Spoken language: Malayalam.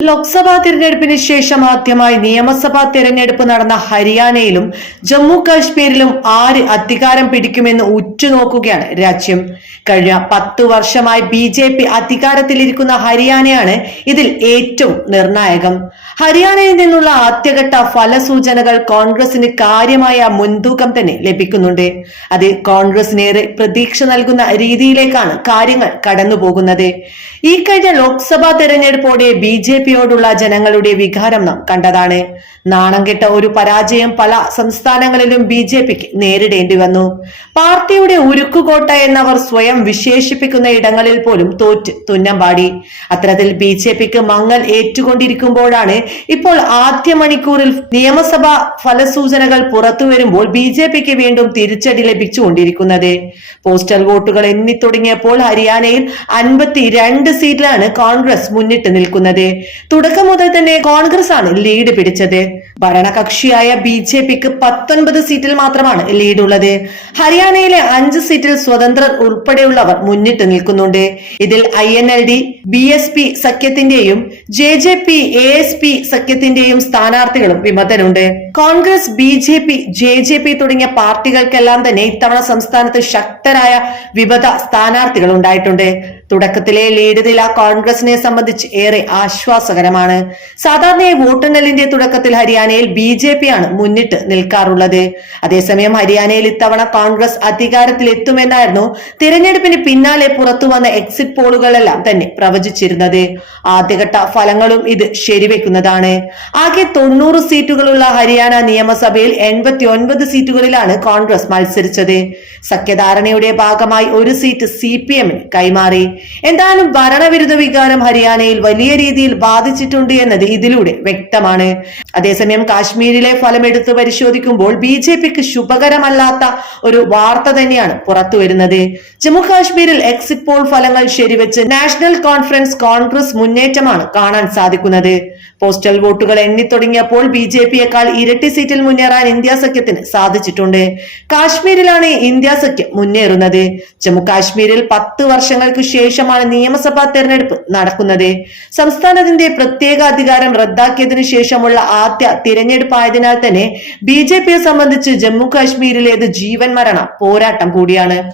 ലോക്സഭാ തിരഞ്ഞെടുപ്പിന് ശേഷം ആദ്യമായി നിയമസഭാ തിരഞ്ഞെടുപ്പ് നടന്ന ഹരിയാനയിലും ജമ്മു കാശ്മീരിലും ആര് അധികാരം പിടിക്കുമെന്ന് ഉറ്റുനോക്കുകയാണ് രാജ്യം. കഴിഞ്ഞ പത്തു വർഷമായി ബി ജെ പി അധികാരത്തിലിരിക്കുന്ന ഹരിയാനയാണ് ഇതിൽ ഏറ്റവും നിർണായകം. ഹരിയാനയിൽ നിന്നുള്ള ആദ്യഘട്ട ഫലസൂചനകൾ കോൺഗ്രസിന് കാര്യമായ മുൻതൂക്കം തന്നെ ലഭിക്കുന്നുണ്ട്. അത് കോൺഗ്രസിനേറെ പ്രതീക്ഷ നൽകുന്ന രീതിയിലേക്കാണ് കാര്യങ്ങൾ കടന്നുപോകുന്നത്. ഈ കഴിഞ്ഞ ലോക്സഭാ തെരഞ്ഞെടുപ്പോടെ ബി ജെ പിയോടുള്ള ജനങ്ങളുടെ വികാരം നാം കണ്ടതാണ്. നാണം കെട്ട ഒരു പരാജയം പല സംസ്ഥാനങ്ങളിലും ബി ജെ പിക്ക് നേരിടേണ്ടി വന്നു. പാർട്ടിയുടെ ഉരുക്കുകോട്ട എന്നവർ സ്വയം വിശേഷിപ്പിക്കുന്ന ഇടങ്ങളിൽ പോലും തോറ്റ് തുന്നം പാടി. അത്തരത്തിൽ ബി ജെ പിക്ക് മങ്ങൽ ഏറ്റുകൊണ്ടിരിക്കുമ്പോഴാണ് ഇപ്പോൾ ആദ്യ മണിക്കൂറിൽ നിയമസഭാ ഫലസൂചനകൾ പുറത്തു വരുമ്പോൾ ബി ജെ പിക്ക് വീണ്ടും തിരിച്ചടി ലഭിച്ചുകൊണ്ടിരിക്കുന്നത്. പോസ്റ്റൽ വോട്ടുകൾ എണ്ണി തുടങ്ങിയപ്പോൾ ഹരിയാനയിൽ അൻപത്തി രണ്ട് സീറ്റിലാണ് കോൺഗ്രസ് മുന്നിട്ട് നിൽക്കുന്നത്. തുടക്കം മുതൽ തന്നെ കോൺഗ്രസ് ആണ് ലീഡ് പിടിച്ചത്. ഭരണകക്ഷിയായ ബി ജെ പിക്ക് പത്തൊൻപത് സീറ്റിൽ മാത്രമാണ് ലീഡ് ഉള്ളത്. ഹരിയാനയിലെ അഞ്ച് സീറ്റിൽ സ്വതന്ത്രർ ഉൾപ്പെടെയുള്ളവർ മുന്നിട്ട് നിൽക്കുന്നുണ്ട്. ഇതിൽ I N L D B S P സഖ്യത്തിന്റെയും J J P A S P സഖ്യത്തിന്റെയും സ്ഥാനാർത്ഥികളും വിമതരുണ്ട്. Congress B J P J J P തുടങ്ങിയ പാർട്ടികൾക്കെല്ലാം തന്നെ ഇത്തവണ സംസ്ഥാനത്ത് ശക്തരായ വിവിധ സ്ഥാനാർത്ഥികൾ ഉണ്ടായിട്ടുണ്ട്. തുടക്കത്തിലെ ലീഡ് നില കോൺഗ്രസിനെ സംബന്ധിച്ച് ഏറെ ആശ്വാസകരമാണ്. സാധാരണയായി വോട്ടെണ്ണലിന്റെ തുടക്കത്തിൽ ഹരിയാനയിൽ ബി ജെ പി ആണ് മുന്നിട്ട് നിൽക്കാറുള്ളത്. അതേസമയം ഹരിയാനയിൽ ഇത്തവണ കോൺഗ്രസ് അധികാരത്തിൽ എത്തുമെന്നായിരുന്നു തിരഞ്ഞെടുപ്പിന് പിന്നാലെ പുറത്തു വന്ന എക്സിറ്റ് പോളുകളെല്ലാം തന്നെ പ്രവചിച്ചിരുന്നത്. ആദ്യഘട്ട ഫലങ്ങളും ഇത് ശരിവെക്കുന്നതാണ്. ആകെ തൊണ്ണൂറ് സീറ്റുകളുള്ള ഹരിയാന നിയമസഭയിൽ എൺപത്തി ഒൻപത് സീറ്റുകളിലാണ് കോൺഗ്രസ് മത്സരിച്ചത്. സഖ്യധാരണയുടെ ഭാഗമായി ഒരു സീറ്റ് സി പി എമ്മിന് കൈമാറി. എന്തായാലും ഭരണവിരുദ്ധ വികാരം ഹരിയാനയിൽ വലിയ രീതിയിൽ ബാധിച്ചിട്ടുണ്ട് എന്നത് ഇതിലൂടെ വ്യക്തമാണ്. അതേസമയം കാശ്മീരിലെ ഫലമെടുത്ത് പരിശോധിക്കുമ്പോൾ ബി ജെ പിക്ക് ശുഭകരമല്ലാത്ത ഒരു വാർത്ത തന്നെയാണ് പുറത്തുവരുന്നത്. ജമ്മു കാശ്മീരിൽ എക്സിറ്റ് പോൾ ഫലങ്ങൾ ശരിവെച്ച് നാഷണൽ കോൺഫറൻസ് കോൺഗ്രസ് മുന്നേറ്റമാണ് കാണാൻ സാധിക്കുന്നത്. പോസ്റ്റൽ വോട്ടുകൾ എണ്ണിത്തുടങ്ങിയപ്പോൾ ബി ജെ പിയേക്കാൾ ഇരട്ടി സീറ്റിൽ മുന്നേറാൻ ഇന്ത്യ സഖ്യത്തിന് സാധിച്ചിട്ടുണ്ട്. കാശ്മീരിലാണ് ഇന്ത്യ സഖ്യം മുന്നേറുന്നത്. ജമ്മു കാശ്മീരിൽ പത്ത് വർഷങ്ങൾക്ക് ശേഷമാണ് നിയമസഭാ തെരഞ്ഞെടുപ്പ് നടക്കുന്നത്. സംസ്ഥാനത്തിന്റെ പ്രത്യേക അധികാരം റദ്ദാക്കിയതിനു ശേഷമുള്ള ആദ്യ തിരഞ്ഞെടുപ്പായതിനാൽ തന്നെ ബി ജെ പിയെ സംബന്ധിച്ച് ജമ്മു കാശ്മീരിലേത് ജീവൻ മരണ പോരാട്ടം കൂടിയാണ്.